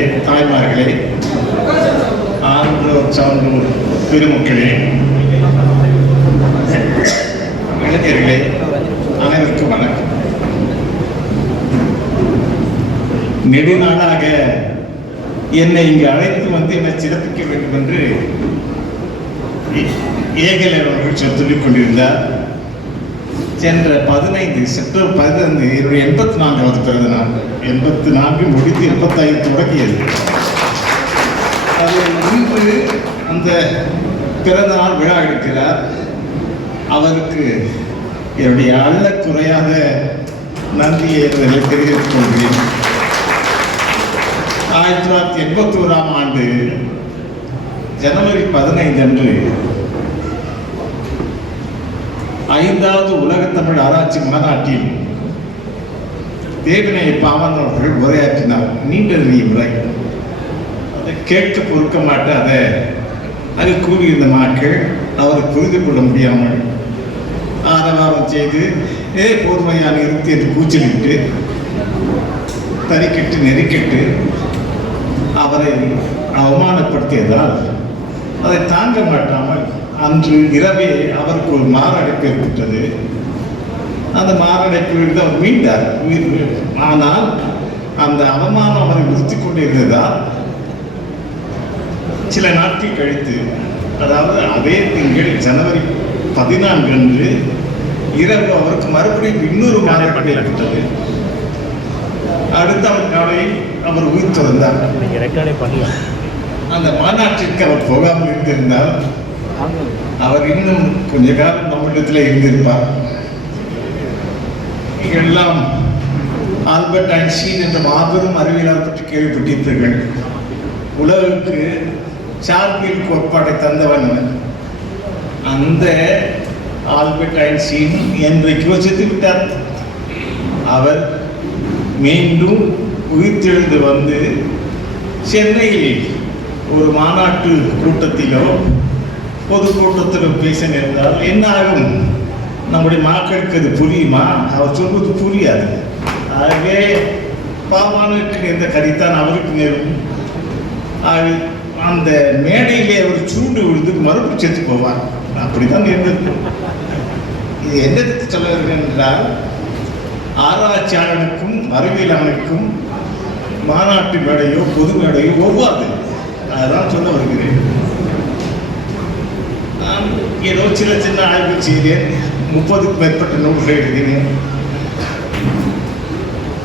பெரியோர்களே தாய்மார்களே ஆன்றோர் சான்றோர் பெருமக்களே இளைஞர்களே அனைவருக்கும் வணக்கம். நெடுநாளாக என்னை இங்கு அழைத்து வந்து என்னை சிறப்பிக்க வேண்டும் என்று ஏகலை அவர்கள் சொல்லிக் கொண்டிருந்தார். சென்ற பதினைந்து செப்டம்பர் பதினைந்து என்னுடைய எண்பத்தி நான்காவது பிறந்த நாள். எண்பத்தி நான்கு முடித்து எண்பத்தைந்து தொடங்கியது. அது இன்று அந்த பிறந்த நாள் விழா எடுக்கிறார் அவருக்கு என்னுடைய அள்ள குறையாத நன்றியை தெரிவித்துக் கொள்கிறேன். ஆயிரத்தி தொள்ளாயிரத்தி எண்பத்தி ஓராம் ஆண்டு ஜனவரி பதினைந்து அன்று ஐந்தாவது உலக தமிழ் ஆராய்ச்சி மாநாட்டில் தேவனைய பாவன் அவர்கள் உரையாற்றினார். நீண்ட நெறிய உரை அதை கேட்க பொறுக்க மாட்டாத அது கூறியிருந்த மக்கள் அவரை புரிந்து கொள்ள முடியாமல் ஆரவாரம் செய்து ஏ போதுமையான இருத்தி என்று கூச்சலிட்டு தறிக்கிட்டு நெருக்கிட்டு அவரை அவமானப்படுத்தியதால் அதை தாங்க மாட்டாமல் அன்று இரவே அவருக்கு ஒரு மாரடைப்பு ஏற்பட்டது. அந்த மாரடைப்பிலிருந்து அவர் மீண்டார். உயிர் ஆனால் அந்த அவமானம் அவரை உறுத்தி கொண்டு இருந்ததால் சில நாட்கள் கழித்து அதாவது அதே திங்கள் ஜனவரி பதினான்கு அன்று இரவு அவருக்கு மறுபடியும் இன்னொரு மாரடைப்பு ஏற்பட்டது. அடுத்த அவர் உயிர் துறந்தார் நீங்க ரெக்கார்டே பண்ணல. அந்த மாநாட்டிற்கு அவர் போகாமல் இருந்திருந்தால் அவர் இன்னும் கொஞ்ச காலம் நம்மிடத்தில் இருந்திருப்பார். நீங்கள் எல்லாம் ஆல்பர்ட் ஐன்ஸ்டீன் என்ற மாபெரும் அறிவியலாளர் பற்றி கேள்விப்பட்டிருப்பீர்கள். உலகுக்கு சார்பியல் கோட்பாட்டை தந்தவன் அந்த ஆல்பர்ட் ஐன்ஸ்டீன் என்றைக்கு யோசித்து விட்டார்? அவர் மீண்டும் உயிர்த்தெழுந்து வந்து சென்னையில் ஒரு மாநாட்டு கூட்டத்திலோ பொதுக்கூட்டத்தில் பேச நேர்ந்தால் என்ன ஆகும் நம்முடைய மக்களுக்கு அது புரியுமா? அவர் சொல்வது புரியாது. ஆகவே பாவானுக்கு நேர்ந்த கரித்தான் அவருக்கு நேரும். ஆக அந்த மேடையிலே அவர் சூண்டு விழுந்து மறுபடி செத்து போவார். அப்படிதான் இருந்தது. இது என்னத்துக்கு சொல்ல வருகிறேன் என்றால் ஆராய்ச்சியாளனுக்கும் அறிவியலாளனுக்கும் மாநாட்டு மேடையோ பொது மேடையோ ஒவ்வாது. அதான் சொல்ல வருகிறேன். நான் ஏதோ சின்ன சின்ன ஆய்வு செய்தேன். முப்பதுக்கும் மேற்பட்ட நூல்களை எழுதினேன்.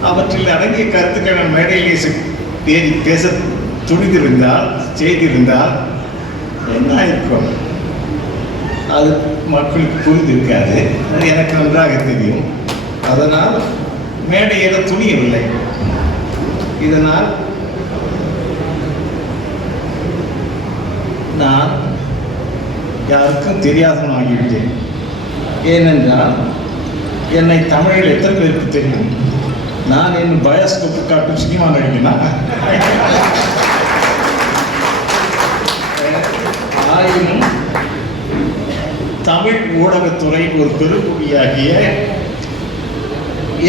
அவற்றில் அடங்கிய கருத்துக்கான மேடையில் மேடையிலே செ- பேச துணிந்திருந்தால் செய்திருந்தால் என்ன இருக்கும் அது மக்களுக்கு புரிந்திருக்காது. அது எனக்கு நன்றாக தெரியும். அதனால் மேடையில துணியவில்லை. இதனால் நான் யாருக்கும் தெரியாதவன் ஆகிவிட்டேன் ஏனென்றால் என்னை தமிழில் எத்தனை பேருக்கு தெரியும்? நான் என் பயாஸ்கோப்பு காட்டும் சினிமா நடிகனா? ஆயினும் தமிழ் ஊடகத்துறை ஒரு பெருங்குடியாகிய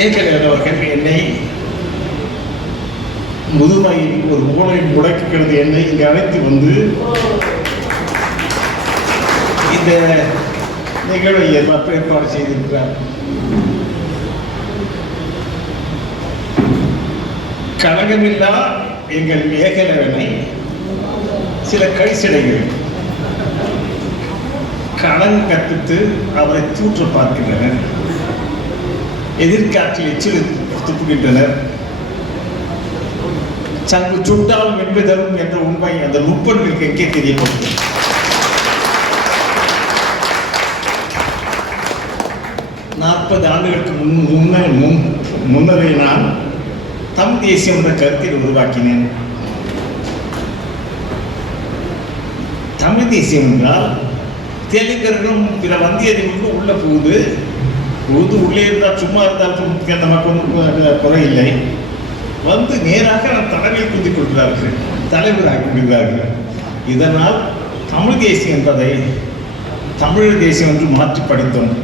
ஏகலைவன் அவர்கள் என்னை முதுமையில் ஒரு மூளை முடக்குகிறது என்னை இங்கே அழைத்து வந்து இந்த நிகழ்வை ஏற்ப- ஏற்பாடு செய்திருக்கிறார். கழகமில்லா எங்கள் மேகலவனை சில கைசிடைகள் கடன் கற்பித்து அவரை தூற்ற பார்க்கின்றனர். எதிர்காற்றில் எச்சில் துப்புகின்றனர். சங்கு சுட்டாலும் வென்று தரும் என்ற உண்மை அந்த நுட்பங்களுக்கு எங்கே தெரியப்படுகிறது நாற்பது ஆண்டுகளுக்கு முன் முன்ன முன் முன்னரே நான் தமிழ் தேசியம் என்ற கருத்தில் உருவாக்கினேன். தமிழ் தேசியம் என்றால் தெலுங்கர்களும் பிற வந்தியர்களுக்கும் உள்ள போகுது. போது உள்ளே இருந்தால் சும்மா இருந்தால் நமக்கு ஒன்றும் குறையில்லை. வந்து நேராக நான் தலைமையில் குந்திக் கொள்கிறார்கள் தலைவராகி விடுகிறார்கள் இதனால் தமிழ் தேசியம் என்பதை தமிழ் தேசியம் என்று மாற்றி படித்தோம்.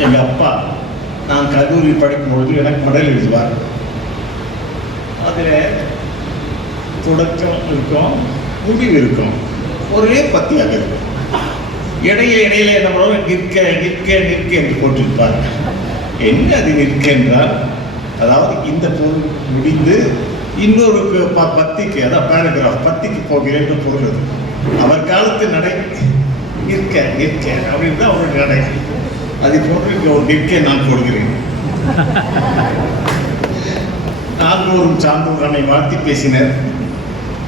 எங்கள் அப்பா நான் கல்லூரி படிக்கும்பொழுது எனக்கு மடல் எழுதுவார். அதில் தொடக்கம் இருக்கும் முடிவு இருக்கும். ஒரே பத்தியாக இருக்கும். இடையில இடையில என்ன பண்ணுவோம் நிற்க நிற்க நிற்க என்று போட்டிருப்பார். என்ன அது நிற்க என்றால் அதாவது இந்த பொருள் முடிந்து இன்னொரு ப- பத்திக்கு அதான் பேராகிராஃப் பத்திக்கு போகிறேன் என்று பொருள் அது. அவர் காலத்து நடை நிற்க நிற்க அப்படின்னு தான் அவருடைய நடை. அதை போன்று ஒரு நிற்க நான் போடுகிறேன் நால்வரும் சான்றோர் நம்மை வாழ்த்தி பேசினர்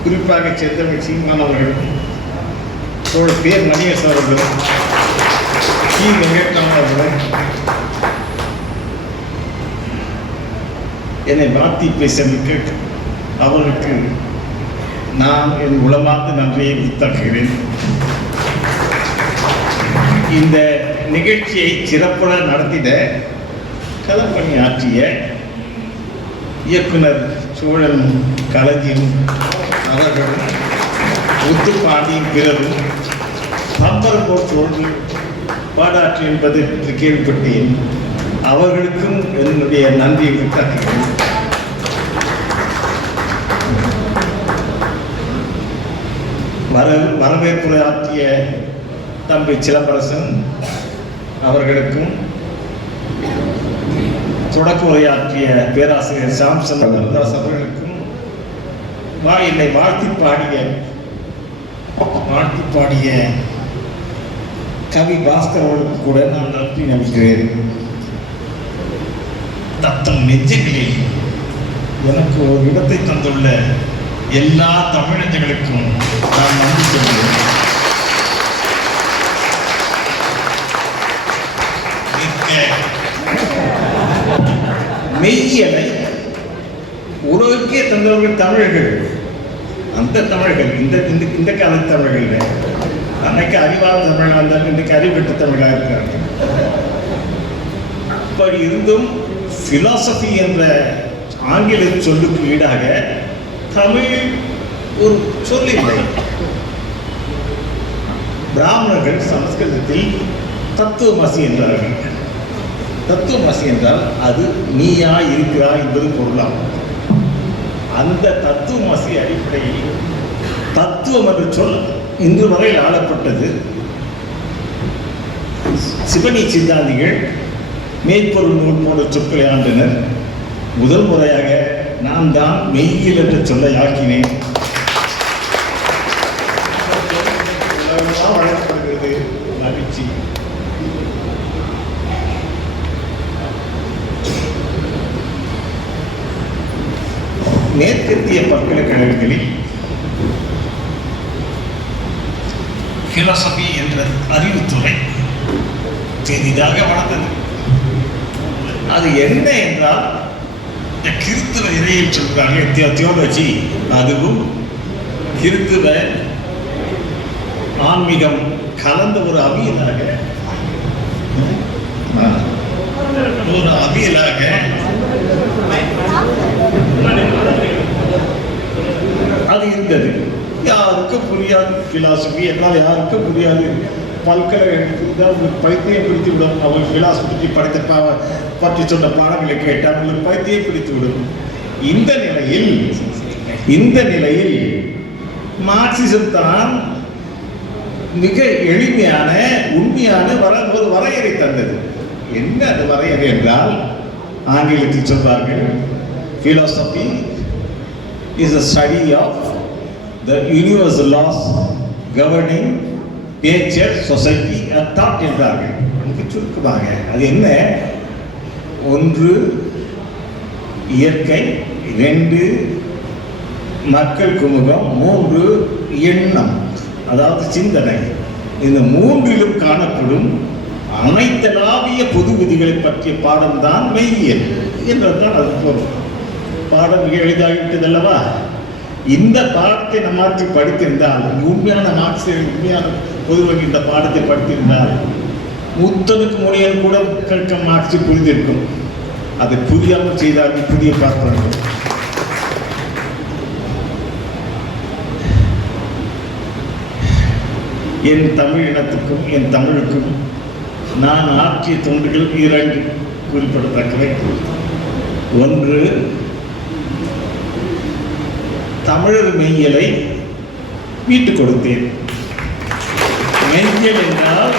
குறிப்பாக செந்தமிழ் சீமான் அவர்கள் தோழ பேர் மணியரசு அவர்கள் சி வெங்கட்ராமன் அவர்கள் என்னை வாழ்த்தி பேசமிக்க அவர்களுக்கு நான் என் உளமார்ந்த நன்றியை உத்தாக்குகிறேன் இந்த நிகழ்ச்சியை சிறப்புற நடத்திட களப்பணி ஆற்றிய இயக்குனர் சோழன் களஞ்சியும் அவர்களும் முத்துப்பாண்டியும் பிறரும் பம்பர் போற்றோடு பாடாற்று என்பது என்று கேள்விப்பட்டேன். அவர்களுக்கும் என்னுடைய நன்றியை உத்தாக்குகிறேன் வர வரவேற்புரை ஆற்றிய தம்பி சிலம்பரசன் அவர்களுக்கும் தொடக்க உரையாற்றிய பேராசிரியர் சாம்சன் அவர்தாஸ் அவர்களுக்கும் வா என்னை வாழ்த்தி பாடிய வாழ்த்தி பாடிய கவி பாஸ்கர் அவர்களுக்கு கூட நான் நன்றி நம்பிக்கிறேன் தத்தம் நெஞ்சங்களில் எனக்கு ஒரு இடத்தை தந்துள்ள எல்லா தமிழர்களுக்கும் நான் நன்றி சொல்கிறேன். மெய்யனை உலகுக்கே தந்தவர்கள் தமிழர்கள். அந்த தமிழர்கள் இந்த இந்த இந்த கால தமிழர்கள் அன்னைக்கு அறிவாத தமிழாக இருந்தாலும் இன்றைக்கு அறிவெட்ட தமிழாக இருக்கிறார்கள். அப்படி இருந்தும் பிலாசபி என்ற ஆங்கில சொல்லுக்கு ஈடாக தமிழ் ஒரு சொல் இல்லை பிராமணர்கள் சமஸ்கிருதத்தில் தத்துவமசி என்றார்கள். தத்துவமசி என்றால் அது நீயா இருக்கிறா என்பது பொருளாகும். அந்த தத்துவமசி அடிப்படையில் தத்துவம் என்ற சொல் இன்று வரையில் ஆளப்பட்டது. சிவனி சித்தாந்திகள் மெய்ப்பொருள் நூல் போன்ற சொற்களை ஆண்டனர். முதல் முறையாக நான் தான் மெய்யில் என்ற சொல்லை ஆக்கினேன். மேற்கத்திய பல்கலைக்கழகங்களில் பிலாசபி என்ற அறிவுத்துறை பெரிதாக வளர்ந்தது. அது என்ன என்றால் இந்த கிறித்துவ இறையில் சொல்றாங்க தியோலஜி அதுவும் கிறித்துவ ஆன்மீகம் கலந்த ஒரு அவியலாக ஒரு அவியலாக அது இருந்தது. யாருக்கும் புரியாது பிலாசபி என்னால் யாருக்கும் புரியாது. பல்கலைக்கழகத்துக்கு தான் உங்களுக்கு பைத்தியம் பிடித்து விடும் அவங்க பிலாசபி பற்றி படித்த பா பற்றி சொன்ன பாடங்களை கேட்டால் அவங்களுக்கு பைத்தியம் பிடித்து விடும் இந்த நிலையில் இந்த நிலையில் மார்க்சிசம் தான் மிக எளிமையான உண்மையான வர ஒரு வரையறை தந்தது. என்ன அது வரையறை என்றால் ஆங்கிலத்தில் சொல்வார்கள் philosophy is a study of the universal laws governing nature, society and thought என்றார்கள் மிக சுருக்கமாக அது என்ன? ஒன்று இயற்கை ரெண்டு மக்கள் குமுகம் மூன்று எண்ணம். அதாவது சிந்தனை. இந்த மூன்றிலும் காணப்படும் அனைத்தளாவிய பொது விதிகளை பற்றிய பாடம்தான் மெய்யியல். என்றதுதான் அது பொருள். பாடம் மிக எளிதாகிவிட்டது அல்லவா இந்த பாடத்தை நம்ம மாற்றி படித்திருந்தால் உண்மையான மார்க்சியர் உண்மையான பொதுவாக இந்த பாடத்தை படித்திருந்தால் முத்தனுக்கு முனியன் கூட கற்க மார்க்சி புரிந்திருக்கும். அதை புரியாமல் செய்தார்கள் புதிய பார்ப்பார்கள் என் தமிழ் இனத்துக்கும் என் தமிழுக்கும் நான் ஆற்றிய தொண்டுகள் இரண்டு குறிப்பிடத்தக்கவை. ஒன்று தமிழர் மெய்யலை மீட்டுக் கொடுத்தேன். மெய்யல் என்றால்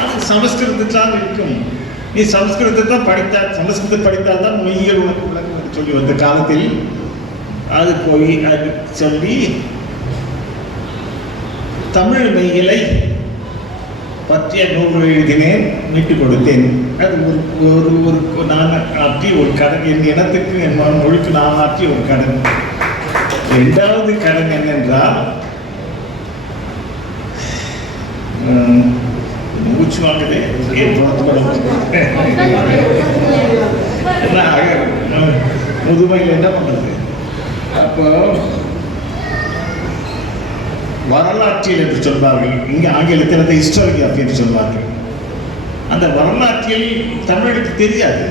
அது சமஸ்கிருதத்தான் இருக்கும். நீ சமஸ்கிருதத்தை தான் படித்தால் சமஸ்கிருதம் படித்தால் தான் மெய்யல் உனக்கு விளக்கம் என்று சொல்லி வந்த காலத்தில் அது போய் அது சொல்லி தமிழ் மெய்யலை பற்றிய நூல்கள் எழுதினேன் மீட்டுக் கொடுத்தேன். அது ஒரு ஒரு ஒரு நான் ஆற்றி ஒரு கடன் என் இனத்துக்கு என் மொழிக்கு நான் ஆற்றிய ஒரு கடன். இரண்டாவது கடன் என்னென்றால் உம், மூச்சு வாங்குது முதுமையில் என்ன பண்றது அப்போ வரலாற்றியல் என்று சொல்வார்கள். இங்கே ஆங்கிலத்தில் அதை ஹிஸ்டாரியாஃபி என்று சொல்வார்கள். அந்த வரலாற்றில் தமிழுக்கு தெரியாது.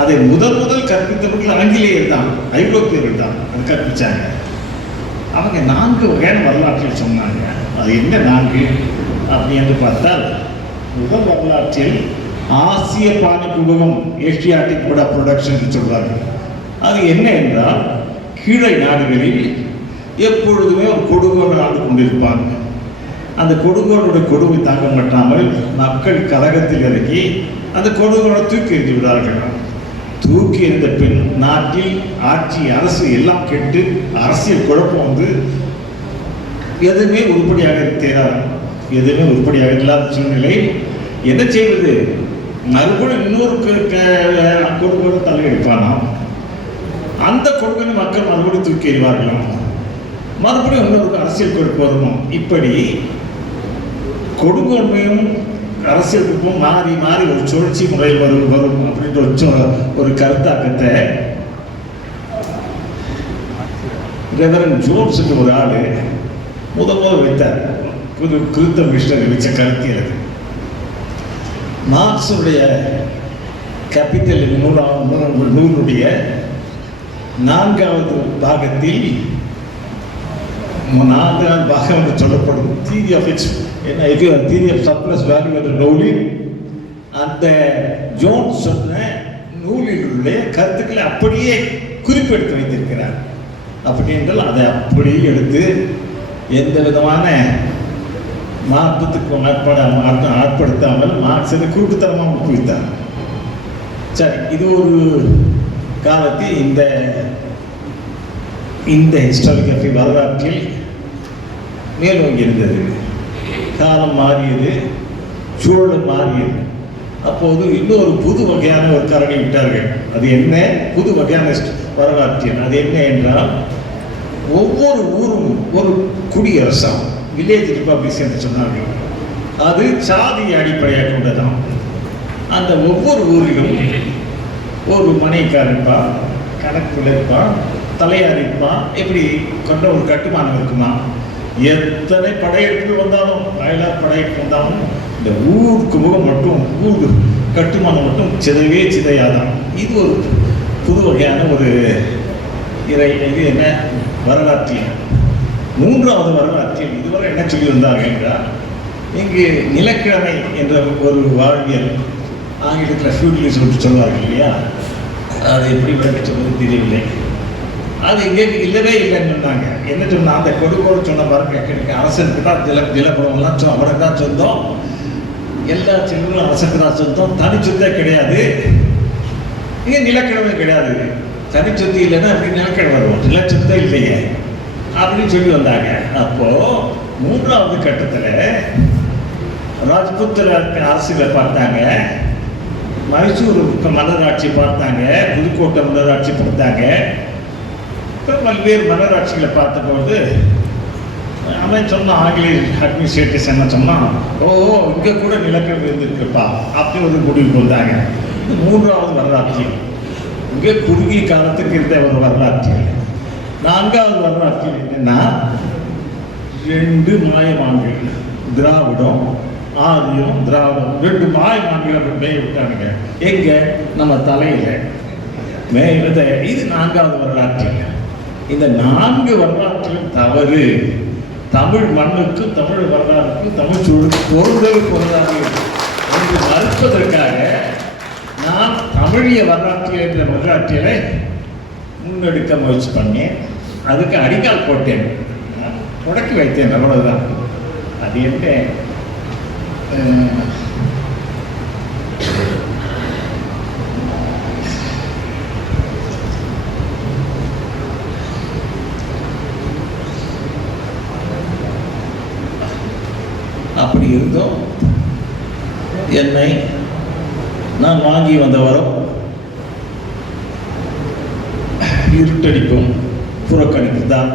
அதை முதல் முதல் கற்பித்தவர்கள் ஆங்கிலேயர் தான் ஐரோப்பியர்கள் தான். அது கற்பிச்சாங்க. அவங்க நான்கு வகையான வரலாற்றில் சொன்னாங்க. அது என்ன நான்கு? அப்படி என்று பார்த்தால் முதல் வரலாற்றில் ஆசிய பாணி குமுகம் ஏஷியாட்டிக் கூட ப்ரொடக்ஷன் சொல்கிறார்கள் அது என்ன என்றால் கீழே நாடுகளில் எப்பொழுதுமே ஒரு கொடுங்கோல் ஆண்டு கொண்டிருப்பாங்க. அந்த கொடுங்கோலுடைய கொடுமை தாங்க மாட்டாமல் மக்கள் கலகத்தில் இறங்கி அந்த கொடுங்கோலை தூக்கி எறிந்து விடார்கள். தூக்கி எறிந்த பின் நாட்டில் ஆட்சி அரசு எல்லாம் கெட்டு அரசியல் குழப்பம் வந்து எதுவுமே உருப்படியாக தேராது. எதுவுமே உருப்படியாக இல்லாத சூழ்நிலை. என்ன செய்வது? மறுபடியும் இன்னொரு தலை தலையெடுப்பானாம் அந்த கொடுங்கோலை மக்கள் மறுபடியும் தூக்கி எறிவார்களாம் மறுபடியும் இன்னொரு அரசியல் குழப்பம் வருமா இப்படி கொடுங்கோன்மையும் அரசியலுக்கும் மாறி மாறி ஒரு சுழற்சி முறையில் வரும் வரும் அப்படின்ற ஒரு ஒரு கருத்தாக்கத்தை ரெவரன் ஜோன்ஸ் ஒரு ஆள் முத வைத்தார். புது கிறிஸ்தவ மிஷனர் வச்ச கருத்தியல் அது மார்க்ஸுடைய கேபிட்டல் நூலாம் நூலுடைய நான்காவது பாகத்தில் நான்காவது பாகம் என்று சொல்லப்படும் தீரி ஆஃப் எக்ஸ் என்ன இது தீரி ஆஃப் சப்ளஸ் வேல்யூ என்ற நூலில் அந்த ஜோன் சொன்ன நூலில் உள்ள கருத்துக்களை அப்படியே குறிப்பெடுத்து வைத்திருக்கிறார். அப்படி என்றால் அதை அப்படியே எடுத்து எந்த விதமான மாற்றத்துக்கு ஆட்பட மாற்றம் ஆட்படுத்தாமல் மார்க்ஸ் கூட்டுத்தரமாக ஊக்குவித்தார் சரி இது ஒரு காலத்தில் இந்த இந்த ஹிஸ்டாரியோகிராஃபி வரலாற்றில் மேலோங்கி இருந்தது. காலம் மாறியது சூழல் மாறியது. அப்போது இன்னொரு புது வகையான ஒரு கரணை விட்டார்கள். அது என்ன? புது வகையான ஹிஸ்ட- அது என்ன என்றால் ஒவ்வொரு ஊரும் ஒரு குடியரசாம் வில்லேஜ் ரிப்பப்ளிக்ஸ் என்று சொன்னார்கள். அது சாதியை அடிப்படையாக கொண்டதாம். அந்த ஒவ்வொரு ஊரிலும் ஒரு மனைக்கார் இருப்பான் கணக்குள்ள இருப்பான் தலையார் இருப்பான் இப்படி கொண்ட ஒரு கட்டுமானம் இருக்குமா? எத்தனை படையெடுப்பு வந்தாலும் வயலார் படையெடுப்பு வந்தாலும் இந்த ஊருக்கு முகம் மட்டும் ஊர் கட்டுமானம் மட்டும் சிதைவே சிதையாதான். இது ஒரு புது வகையான ஒரு இறை இது என்ன? வரலாற்றியம் மூன்றாவது வரலாற்றியம் இதுவரை என்ன சொல்லியிருந்தாங்க என்றால் இங்கு நிலக்கிழமை என்ற ஒரு வாழ்வியல் ஆங்கிலத்தில் ஃபியூடலிசம் என்று சொல்வார்கள் இல்லையா? அது எப்படி விளக்க சொல்வது தெரியவில்லை. அது இங்கே இல்லவே இல்லைன்னு சொன்னாங்க. என்ன சொன்னால் அந்த கொடுக்கோடு சொன்ன பாருங்க எனக்கு அரசனுக்கு தான் தில நிலப்படம்லாம் சொ அவருக்கு தான் சொந்தம். எல்லா செல்வங்களும் அரசுக்கு தான் சொந்தம். தனி சொத்தே கிடையாது. இங்கே நிலக்கிழமை கிடையாது. தனி சொத்து இல்லைன்னா அப்படி நிலக்கிழமை வரும் நிலச்சொத்தே இல்லையே. அப்படின்னு சொல்லி வந்தாங்க. அப்போது மூன்றாவது கட்டத்தில் ராஜ்புத்திர அரசியலை பார்த்தாங்க. மைசூர் மன்னராட்சி பார்த்தாங்க. புதுக்கோட்டை மன்னராட்சி பார்த்தாங்க. பல்வேறு மன்னராட்சிகளை பார்த்தபோது அவன் சொன்னான் ஆங்கிலேய அட்மினிஸ்ட்ரேட்டர்ஸ் என்ன சொன்னான் ஓ இங்கே கூட நிலக்கிழமை இருந்திருக்குப்பா. அப்படி ஒரு முடிவுக்கு வந்தாங்க மூன்றாவது வரலாற்று. இங்கே குறுகிய காலத்துக்கு இருந்த ஒரு வரலாற்று. நான்காவது வரலாற்று என்னன்னா ரெண்டு மாயமான்கள் திராவிடம் ஆரியம் திராவிடம் ரெண்டு மாயமான்களை மேய விட்டானுங்க. எங்க? நம்ம தலையில. மேய இது நான்காவது வரலாற்று. இந்த நான்கு வரலாற்றிலும் தவறு. தமிழ் மண்ணுக்கு தமிழ் வரலாறுக்கும் தமிழ் சூழலுக்கு பொருந்தல் ஒன்றாக என்று மறுப்பதற்காக தமிழிய வரலாற்றில் என்ற வரலாற்றிலே முன்னெடுக்க முயற்சி பண்ணேன். அதுக்கு அடிக்கால் போட்டேன். தொடக்கி வைத்தேன். அவ்வளவுதான். அது என்ன? அஹ், இருந்தும் என்னை நான் வாங்கி வந்த வரம் இருட்டடிக்கும் புறக்கணிப்பு தான்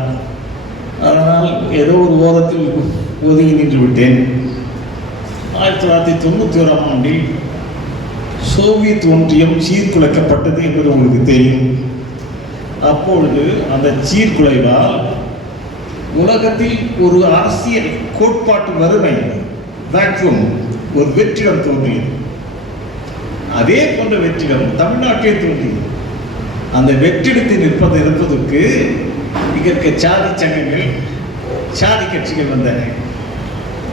அதனால் ஏதோ ஒரு ஓரத்தில் ஒதுங்கி நின்று விட்டேன். ஆயிரத்தி தொள்ளாயிரத்தி தொண்ணூற்றி ஓராம் ஆண்டில் சோவியத் ஒன்றியம் சீர்குலைக்கப்பட்டது என்பது உங்களுக்கு தெரியும். அப்பொழுது அந்த சீர்குலைவால் உலகத்தில் ஒரு அரசியல் கோட்பாட்டு வறுமை வேக்யூம் ஒரு வெற்றிடம் தோன்றியது. அதே போன்ற வெற்றிடம் தமிழ்நாட்டிலே தோன்றியது. அந்த வெற்றிடத்தில் நிற்பது இருப்பதற்கு இங்க இருக்க சாதி சங்கங்கள் சாதி கட்சிகள் வந்தன.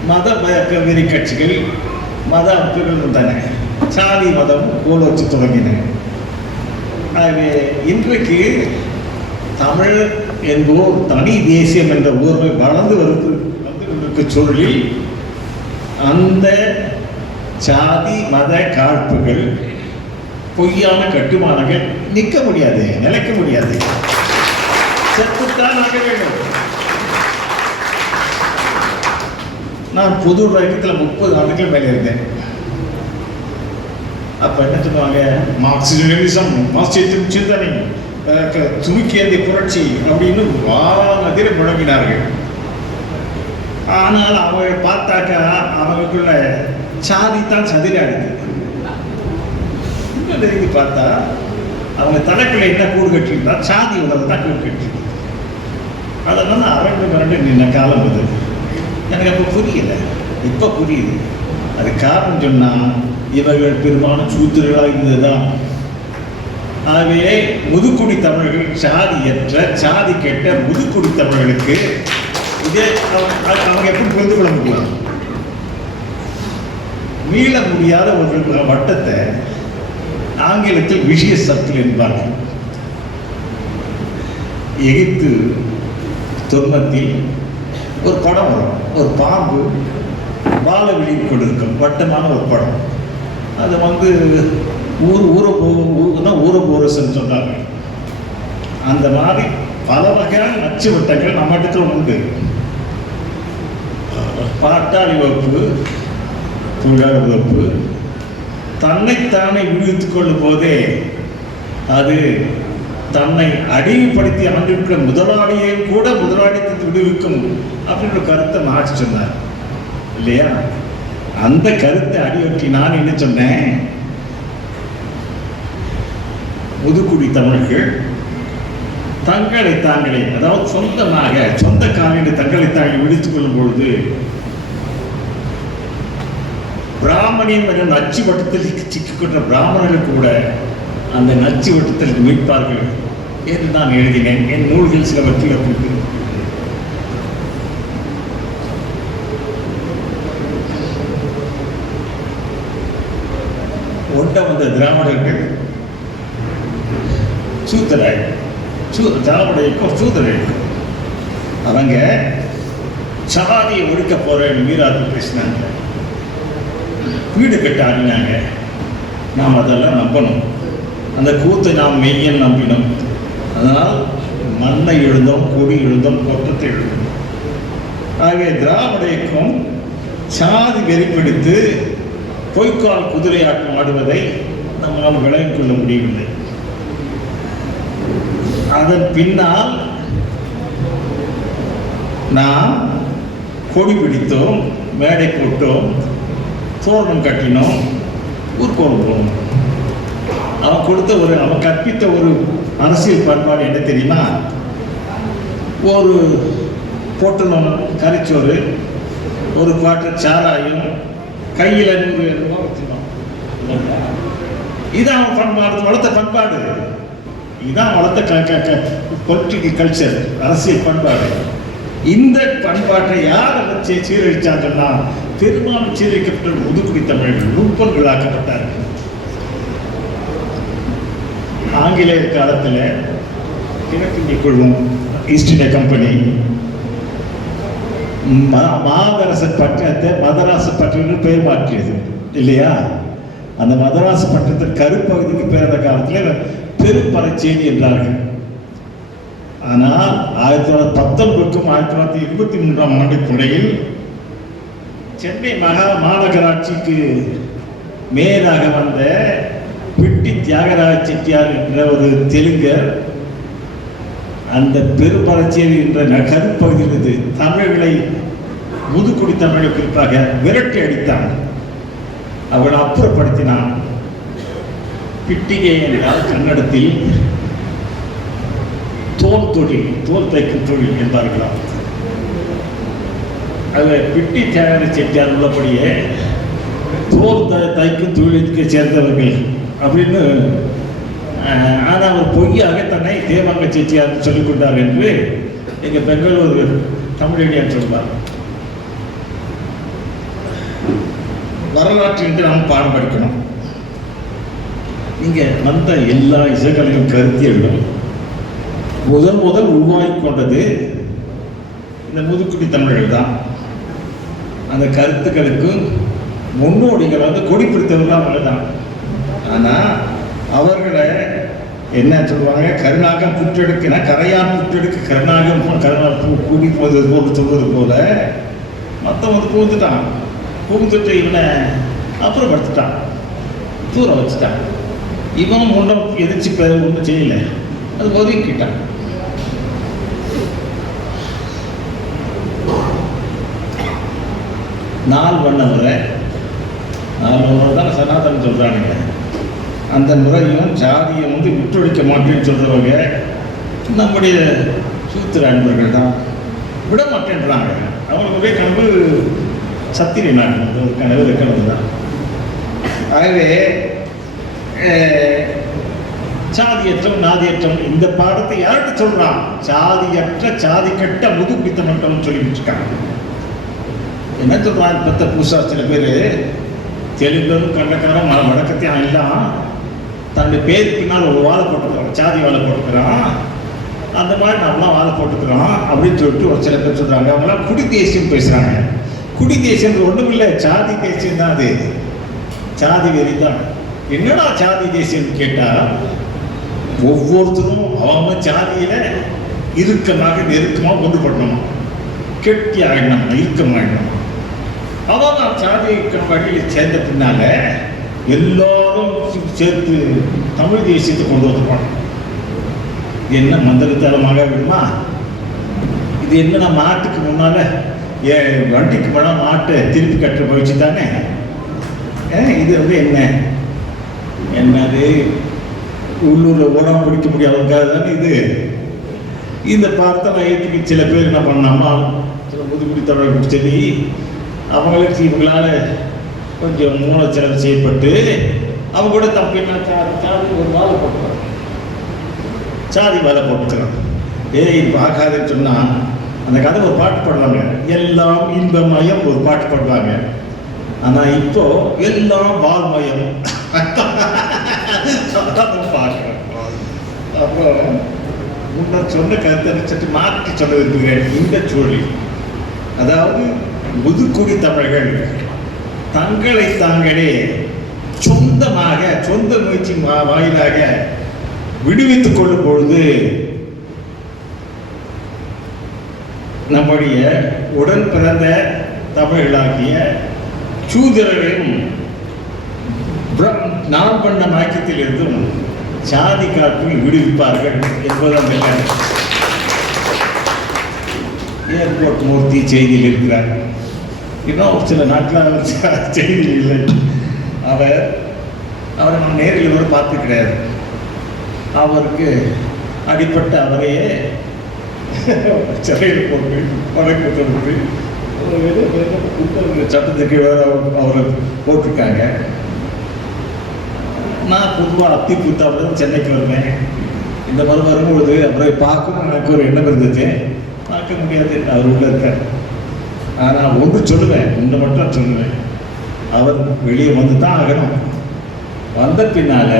மத ம- வெறி கட்சிகள் மத அமைப்புகள் வந்தன. சாதி மதம் கோல் வச்சு தொடங்கின. ஆகவே இன்றைக்கு தமிழ் என்போர் தனி தேசியம் என்ற உணர்வை வளர்ந்து வருது வந்து கொண்டிருக்க சூழலில் அந்த சாதி மத காழ்ப்புகள் பொய்யான கட்டுமானங்கள் நிற்க முடியாது நிலைக்க முடியாது. செத்துத்தான் ஆக வேண்டும். நான் பொது உலகத்தில் முப்பது ஆண்டுகள் மேலே இருந்தேன் அப்ப என்ன சொல்லுவாங்க? மார்க்சிசம் மார்க்சியம் சிந்தனை அஹ், புரட்சி அப்படின்னு வானதிர முழங்கினார்கள். ஆனால் அவங்க பார்த்தாக்கா அவங்களுக்குள்ள சாதி தான் சதிராடுது இன்னும் பார்த்தா அவங்க தலைக்குள்ள என்ன கூடு கட்டிருந்தா சாதி உள்ளதை தான் கூடு கட்டிருக்கு அதெல்லாம் அரண்டு மரண்டு நின்ன காலம் அது. எனக்கு அப்போ புரியல. இப்போ புரியுது. அது காரணம் சொன்னால் இவர்கள் பெரும்பாலும் சூத்திரர்களாக இருந்ததுதான். ஆகவே முதுக்குடி தமிழர்கள் சாதியற்ற சாதி கெட்ட முதுக்குடி தமிழர்களுக்கு இதே அவங்க எப்படி புரிந்து கொள்ள முடியும்? மீள முடியாத ஒரு வட்டத்தை ஆங்கிலத்தில் விஷய சர்க்கிள் என்பார்கள். எகிப்து துன்பத்தில் ஒரு படம் வரும். ஒரு பாம்பு பால வெளியில் கொண்டிருக்கும். வட்டமான ஒரு படம். அது வந்து ஊர் ஊர ஊருன்னா ஊர போரஸ்ன்னு சொன்னாங்க அந்த மாதிரி பல வகையான நச்சு வட்டங்கள் நம்ம இடத்துல உண்டு. பாட்டாளி வகுப்பு தொழிலாளர் வகுப்பு. தன்னைத்தானே விடுவித்துக் கொள்ளும் போதே அது தன்னை அடிமைப்படுத்தி ஆண்டிருக்கிற முதலாளியை கூட முதலாளியத்தை விடுவிக்கும் அப்படின்ற கருத்தை மாற்றி சொன்னார். இல்லையா? அந்த கருத்தை அடிவற்றி நான் என்ன சொன்னேன்? முதுகுடி தமிழர்கள் தங்களை தாங்களே அதாவது சொந்தமாக சொந்த காலையில் தங்களை தாங்கள் விடுத்துக் கொள்ளும் பொழுது பிராமணியம் என்ற நச்சு வட்டத்தில் சிக்கிக்கொண்ட பிராமணர்கள் கூட அந்த நச்சு வட்டத்தில் மீட்பார்கள் என்று நான் எழுதினேன். என் நூல்கள் சிலவற்றில் அப்படி ஒட்ட வந்த திராவிடர்கள் சூத்திராய் சூ திராவிட இயக்கம் அவங்க சாதியை ஒழிக்க போறேன்னு மீராத்து பேசினாங்க. வீடு கட்ட ஆடினாங்க நாம் அதெல்லாம் நம்பணும். அந்த கூத்தை நாம் மெய்யன் நம்பினோம். அதனால் மண்ணை எழுந்தோம் கொடி எழுந்தோம் கொட்டத்தை எழுந்தோம். ஆகவே திராவிட இயக்கம் சாதி வெறிப்பிடித்து பொய்க்கால் குதிரையாட்டம் ஆடுவதை நம்மால் விளங்கிக் கொள்ள முடியவில்லை. அதன் பின்னால் நாம் கொடி பிடித்தோம் மேடை போட்டோம் தோரணம் கட்டினோம். ஊர்கோலம் அவன் கொடுத்த ஒரு அவன் கற்பித்த ஒரு அரசியல் பண்பாடு என்ன தெரியுமா? ஒரு பொட்டலம் கறிச்சோறு ஒரு குவாட்டர் சாராயம் கையில் நூறு ரூபாய் வச்சுருவான் இதான் அவன் பண்பாடு வளர்த்த பண்பாடு. இதான் வளர்த்த க க க பொலிட்டிக்கல் கல்ச்சர் அரசியல் பண்பாடு. இந்த பண்பாட்டை யார் வச்சு சீரழிச்சாங்கன்னா பெரும்பாலும் சீரழிக்கப்பட்ட முதுகுடி தமிழர்கள் நுட்பங்களாக்கப்பட்டார்கள் ஆங்கிலேயர் காலத்தில் கிழக்கிந்திய குழுவும் ஈஸ்ட் இந்தியா கம்பெனி மாதரச பட்டணத்தை மதராச பட்டணம்னு பெயர் மாற்றியது. இல்லையா? அந்த மதராச பட்டணத்தின் கருப்பகுதிக்கு பிறந்த காலத்தில் பெரும்பறைச்சேரி என்றார்கள். ஆனால் ஆயிரத்தி தொள்ளாயிரத்தி பத்தொன்பதுக்கும் ஆயிரத்தி தொள்ளாயிரத்தி இருபத்தி மூன்றாம் ஆண்டுக்குள்ளையில் சென்னை மகா மாநகராட்சிக்கு மேயராக வந்த பிட்டி தியாகராஜ செட்டியார் என்ற ஒரு தெலுங்கர் அந்த பெரும்பரச்சேரி என்ற நகர்ப்பகுதியிலிருந்து தமிழர்களை முதுகுடி தமிழை குறிப்பாக விரட்டி அடித்தான். அவளை அப்புறப்படுத்தினான். பிட்டிகை என்றால் கன்னடத்தில் தோல் தொழில் தோல் தைக்கும் தொழில் என்பார்களாம். அதில் பிட்டி தியாகர செட்டியார் உள்ளபடியே தோல் த தைக்கும் தொழிலுக்கு சேர்ந்தவர்கள். அப்படின்னு ஆனால் அவர் பொய்யாக தன்னை தேவாங்க செட்டியார் சொல்லிக் கொண்டார் என்று எங்கள் பெங்களூர் தமிழடியார் சொல்வார். வரலாற்று என்று நாம் பாடம் படிக்கணும். இங்கே வந்த எல்லா இசைகளையும் கருத்தியலும் முதல் முதல் உருவாகி கொண்டது இந்த முதுக்குடி தமிழர்கள் தான். அந்த கருத்துக்களுக்கும் முன்னோடிகள் வந்து கொடி பிடித்தவர்கள் அவங்க தான் ஆனால் அவர்களை என்ன சொல்லுவாங்க? கருணாகம் புற்றெடுக்கினா கரையான் புற்றெடுக்கு கருணாகம் கருணா பூ- கூடி போவது போல் சொல்வது போல மற்றவங்க வந்து பூந்துட்டான். பூந்துட்டு இவனை அப்புறப்படுத்திட்டான். தூரம் வச்சுட்டான். இவனும் ஒன்றும் எதிர்த்து ஒன்றும் செய்யலை. அது ஒதுக்கிட்டான். நாள் முறை நாலு முறை தான் சனாதனம் சொல்கிறானுங்க அந்த முறையும் ஜாதியை வந்து விட்டொழிக்க மாட்டேன்னு சொல்கிறவங்க நம்முடைய சூத்திர அன்பர்கள் தான். விட மாட்டேன்றாங்க. அவங்களுக்கு கனவு சத்திரி நான் ஒரு கனவு கனவு தான். ஆகவே சாதியற்றம் நாதியற்றம் இந்த பாடத்தை யார்கிட்ட சொல்றான்? சாதியற்ற சாதி கட்ட முதுகுடித்த மட்டும் சொல்லிட்டு இருக்காங்க. என்ன சொல்றான் பத்த பூசா சில பேர் தெலுங்கும் கண்டக்காரம் ம- வடக்கத்தையும் எல்லாம் தன்னுடைய பேருக்கு பின்னால் ஒரு வாழை போட்டுக்கிறான் சாதி வாழை போட்டுக்கிறான். அந்த மாதிரி நம்மளாம் வாழை போட்டுக்கிறோம் அப்படின்னு சொல்லிட்டு ஒரு சில பேர் சொல்றாங்க. அவங்களாம் குடி தேசியம் பேசுறாங்க. குடி தேசியம் ஒன்றும் இல்லை. சாதி தேசியம் தான் அது. சாதி வெறி தான். என்னடா சாதி தேசியம் கேட்டா ஒவ்வொருத்தரும் அவங்க சாதியில இறுக்கமாக நெருக்கமாக ஒன்றுபடணும். கெட்டி ஆகிடணும் இறுக்கமாகிடணும் அவன் சாதி வழியில் சேர்ந்த பின்னால எல்லாரும் சேர்த்து தமிழ் தேசியத்தை கொண்டு வந்துருப்பாங்க என்ன மந்திரத்தரமாக விடுமா இது என்னன்னா மாட்டுக்கு முன்னால? என் வண்டிக்கு போனால் மாட்டை திருப்பி கட்டுற பயிற்சி தானே? ஏ, இது வந்து என்ன? என்னது? உள்ளூரில் உணவு பிடிக்க முடியாதுக்காக தானே இது. இந்த பார்த்த வயதுக்கு சில பேர் என்ன பண்ணாமா சில முதுகுடி தமிழர்கள் சொல்லி அவங்களுக்கு இவங்களால கொஞ்சம் மூல செலவு செய்யப்பட்டு அவங்க கூட தப்பு என்ன சாதி சாதி ஒரு வாழை போட்டுக்கிறாங்க சாதி வேலை போட்டுக்கிறான் ஏய் பார்க்காதுன்னு சொன்னால் அந்த கதை ஒரு பாட்டு பாடுவாங்க. எல்லாம் இன்பமயம் ஒரு பாட்டு பாடுவாங்க. ஆனால் இப்போ எல்லாம் வால்மயம் அதான் அப்புறம் முன்னர் சொன்ன கருத்தை சற்று மாற்றி சொல்ல விரும்புகிறேன். இந்த சூழலில். அதாவது முதுக்குடி தமிழர்கள் தங்களை தாங்களே சொந்தமாக சொந்த முயற்சி வாயிலாக விடுவித்துக் கொள்ளும் பொழுது நம்முடைய உடன் பிறந்த தமிழர்களாகிய சூதரர்களும் பிர- நான் பண்ண மயக்கத்திலிருந்தும் சாதி காப்பில் விடுவிப்பார்கள் என்பது அந்த ஏர்போர்ட் மூர்த்தி செய்தியில் இருக்கிறார். இன்னும் ஒரு சில நாட்டில் செய்தி இல்லை. அவர் அவரை நான் நேரில் கூட பார்த்து கிடையாது அவருக்கு அடிப்பட்ட அவரையே சிறையில் போட்டு வழக்கு தொடுத்து சட்டத்துக்கு அவர் அவரை போட்டிருக்காங்க. நான் பொதுவாக அத்தி புத்தாப்புல சென்னைக்கு வருவேன். இந்த மாதிரி வரும்பொழுது அவரை பார்க்கணும்னு எனக்கு ஒரு எண்ணம் இருந்துச்சு. பார்க்க முடியாது அவர் உள்ள இருக்கேன் ஆனால் ஒன்று சொல்லுவேன் ஒன்று மட்டும் சொல்லுவேன். அவர் வெளியே வந்து தான் ஆகணும். வந்த பின்னால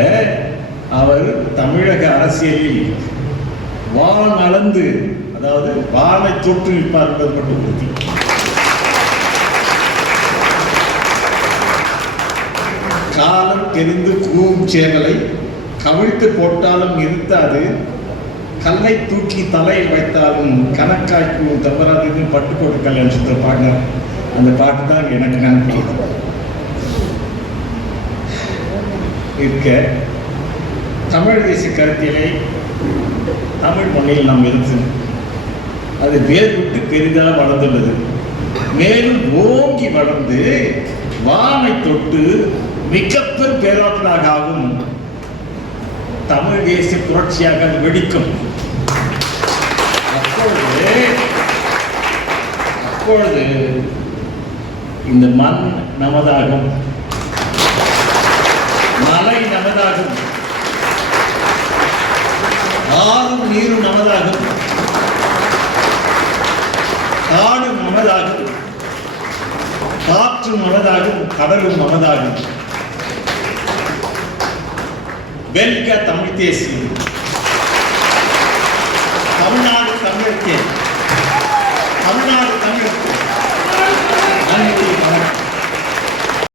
அவர் தமிழக அரசியலில் வான் அளந்து அதாவது வானை தொற்று நிற்பார் என்பது மட்டும் உறுதி. காலம் தெரிந்து கூவும் சேவலை கவிழ்த்து போட்டாலும் நிறுத்தாது. கல்லை தூக்கி தலையில் வைத்தாலும் கணக்காய்க்கும் தவறாதுன்னு பட்டுக்கோட்டை கல்யாண சுத்த பாடினார் அந்த பாட்டு தான் எனக்கு நினைப்பியது இருக்க தமிழ் தேச கருத்தியலை தமிழ் மொழியில் நாம் இருந்து அது வேர் பெரிதாக வளர்ந்துள்ளது. மேலும் ஓங்கி வளர்ந்து வானை தொட்டு மிகப்பெரும் பேராற்றலாக ஆகும் தமிழ் தேசிய புரட்சியாக அது வெடிக்கும். அப்பொழுது அப்பொழுது இந்த மண் நமதாகும். மலை நமதாகும். ஆறும் நீரும் நமதாகும். காடு நமதாகும். காற்று நமதாகும் கடலும் நமதாகும். வெல்க தமிழ் தேசியம்.